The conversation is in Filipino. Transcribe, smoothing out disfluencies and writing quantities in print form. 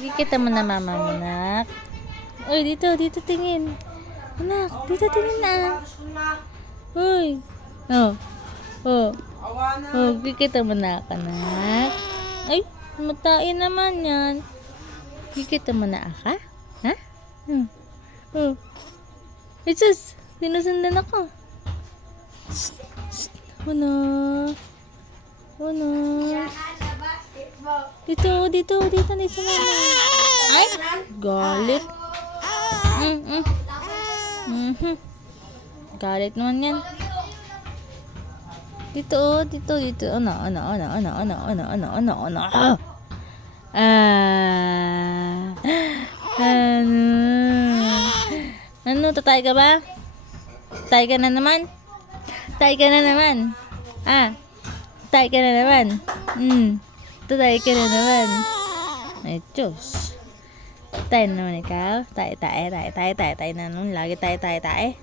Nakikita mo na mama mo, nak? Uy, dito tingin. Anak, dito tingin na. Uy. Oh. Oh. Oh, kikita mo na, anak. Ay, matain naman yan. Kikita mo na, aka? Ha? Oh. Ay, sus. Sinusundan ako. Ano? Ano? Dito na. Ay, galit. Galit naman yan. Dito. Ano? Ano, tatay ka ba? Tatay ka na naman. Tatay ka na naman. Tatay ka na naman. Tatay ka na naman. Ay, Diyos. Tatay na naman ikaw. Tay na naman. Lagi tay.